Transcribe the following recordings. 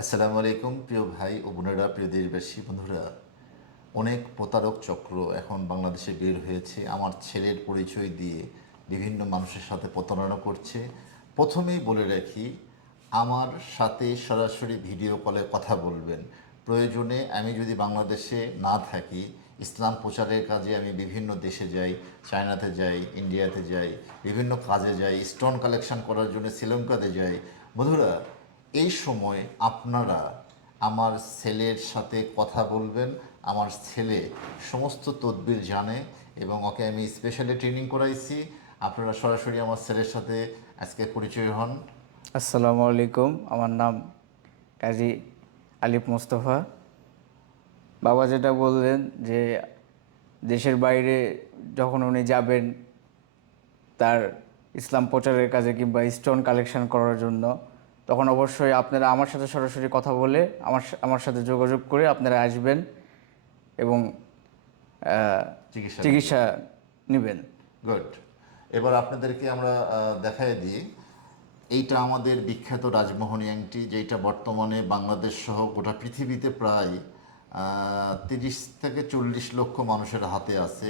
আসসালামু আলাইকুম, প্রিয় ভাই ও বোনেরা, প্রিয় দেশবাসী, বন্ধুরা। অনেক প্রতারক চক্র এখন বাংলাদেশে বের হয়েছে। আমার ছেলের পরিচয় দিয়ে বিভিন্ন মানুষের সাথে প্রতারণা করছে। প্রথমেই বলে রাখি, আমার সাথে সরাসরি ভিডিও কলে কথা বলবেন। প্রয়োজনে আমি যদি বাংলাদেশে না থাকি, ইসলাম প্রচারের কাজে আমি বিভিন্ন দেশে যাই, চায়নাতে যাই, ইন্ডিয়াতে যাই, বিভিন্ন কাজে যাই, স্টোন কালেকশন করার জন্য শ্রীলঙ্কাতে যাই। বন্ধুরা এই সময় আপনারা আমার ছেলের সাথে কথা বলবেন, আমার ছেলে সমস্ত তদবির জানে এবং ওকে আমি স্পেশালি ট্রেনিং করাইছি। আপনারা সরাসরি আমার ছেলের সাথে আজকে পরিচয় হন। আসসালামু আলাইকুম, আমার নাম কাজী আলিফ মোস্তফা। বাবা যেটা বললেন যে, দেশের বাইরে যখন উনি যাবেন, তার ইসলাম প্রচারের কাজে কিংবা স্টোন কালেকশন করার জন্য তখন অবশ্যই আপনারা আমার সাথে সরাসরি কথা বলে আমার আমার সাথে যোগাযোগ করে আপনারা আসবেন এবং চিকিৎসা নেবেন। গুড। এবার আপনাদেরকে আমরা দেখায় দিই। এইটা আমাদের বিখ্যাত রাজমোহনী আংটি যেটা বর্তমানে বাংলাদেশ সহ গোটা পৃথিবীতে প্রায় তিরিশ থেকে চল্লিশ লক্ষ মানুষের হাতে আছে।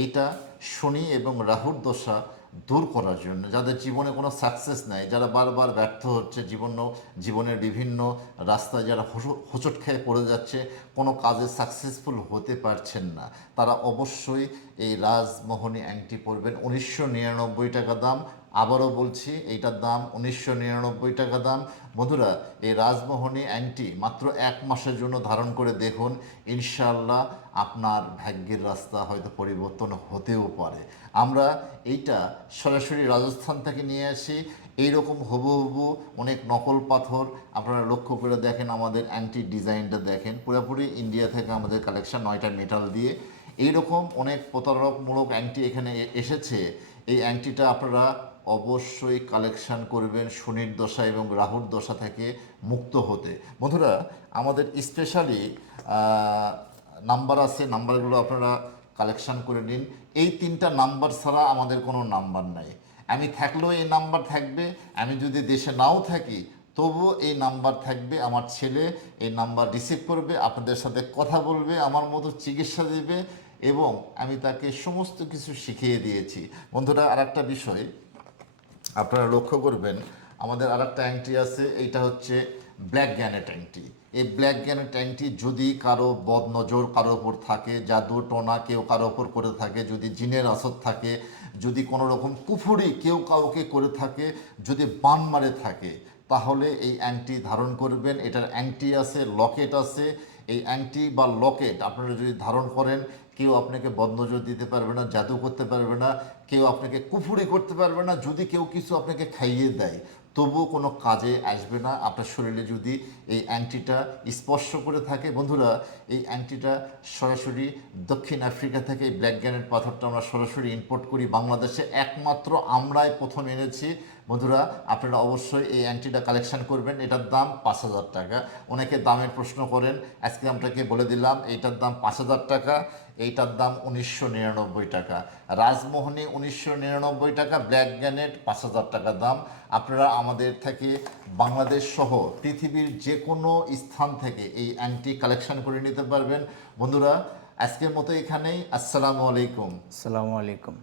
এইটা শনি এবং রাহুর দশা দূর করার জন্য, যাদের জীবনে কোনো সাকসেস নাই, যারা বারবার ব্যর্থ হচ্ছে জীবন জীবনের বিভিন্ন রাস্তায় যারা হোঁচট- খেয়ে পড়ে যাচ্ছে, কোনো কাজে সাকসেসফুল হতে পারছেন না, তারা অবশ্যই এই রাজমোহনী অ্যাংটি পরবেন। উনিশশো নিরানব্বই টাকা দাম আবারও বলছি, এইটার দাম উনিশশো নিরানব্বই টাকা দাম। বন্ধুরা, এই রাজমোহনী অ্যান্টি মাত্র এক মাসের জন্য ধারণ করে দেখুন ইনশাল্লাহ আপনার ভাগ্যের রাস্তা হয়তো পরিবর্তন হতেও পারে। আমরা এইটা সরাসরি রাজস্থান থেকে নিয়ে আসি। এইরকম হবু হবু অনেক নকল পাথর, আপনারা লক্ষ্য করে দেখেন আমাদের অ্যান্টি ডিজাইনটা দেখেন। পুরোপুরি ইন্ডিয়া থেকে আমাদের কালেকশন নয়টা মেটাল দিয়ে। এইরকম অনেক প্রতারকমূলক অ্যাংটি এখানে এসেছে। এই অ্যান্টিটা আপনারা অবশ্যই কালেকশন করবেন শনির দশা এবং রাহুর দশা থেকে মুক্ত হতে। বন্ধুরা, আমাদের স্পেশালি নাম্বার আছে নাম্বারগুলো আপনারা কালেকশন করে নিন। এই তিনটা নাম্বার ছাড়া আমাদের কোনো নাম্বার নাই। আমি থাকলেও এই নাম্বার থাকবে, আমি যদি দেশে নাও থাকি, তবুও এই নাম্বার থাকবে, আমার ছেলে এই নাম্বার রিসিভ করবে, আপনাদের সাথে কথা বলবে, আমার মতো চিকিৎসা দেবে এবং আমি তাকে সমস্ত কিছু শিখিয়ে দিয়েছি। বন্ধুরা আর একটা বিষয় আপনারা লক্ষ্য করবেন, আমাদের আর একটা ট্যাঙ্কটি আছে, এইটা হচ্ছে ব্ল্যাক গ্যানেট ট্যাঙ্কটি এই ব্ল্যাক গ্যানেট ট্যাঙ্কটি যদি কারও বদনজর কারও ওপর থাকে, জাদু টোনা কেউ কারও ওপর করে থাকে, যদি জিনের আসর থাকে, যদি কোনো রকম কুফুরি কেউ কাউকে করে থাকে, যদি বান মারে থাকে, তাহলে এই অ্যাংটি ধারণ করবেন। এটার অ্যাংটি আছে, লকেট আছে এই অ্যাংটি বা লকেট আপনারা যদি ধারণ করেন, কেউ আপনাকে বদনজর দিতে পারবে না, জাদু করতে পারবে না, কেউ আপনাকে কুফুরি করতে পারবে না, যদি কেউ কিছু আপনাকে খাইয়ে দেয়, তবুও কোনো কাজে আসবে না। আপনার শরীরে যদি এই অ্যান্টিটা স্পর্শ করে থাকে, বন্ধুরা, এই অ্যান্টিটা সরাসরি দক্ষিণ আফ্রিকা থেকে এই ব্ল্যাক গ্যানেট পাথরটা আমরা সরাসরি ইম্পোর্ট করি। বাংলাদেশে একমাত্র আমরাই প্রথম এনেছি। বন্ধুরা, আপনারা অবশ্যই এই অ্যান্টিটা কালেকশন করবেন। এটার দাম পাঁচ হাজার টাকা। অনেকে দামের প্রশ্ন করেন, আজকে আপনাকে বলে দিলাম, এইটার দাম পাঁচ হাজার টাকা, এইটার দাম উনিশশো নিরানব্বই টাকা। রাজমোহনী উনিশশো নিরানব্বই টাকা, ব্ল্যাক গ্যানেট পাঁচ হাজার টাকা দাম। আপনারা আমাদের থেকে বাংলাদেশ সহ পৃথিবীর যে কোনো স্থান থেকে এই অ্যান্টি কালেকশন করে নিতে পারবেন। বন্ধুরা, আজকের মতো এখানেই। আসসালামু আলাইকুম। আসসালামু আলাইকুম।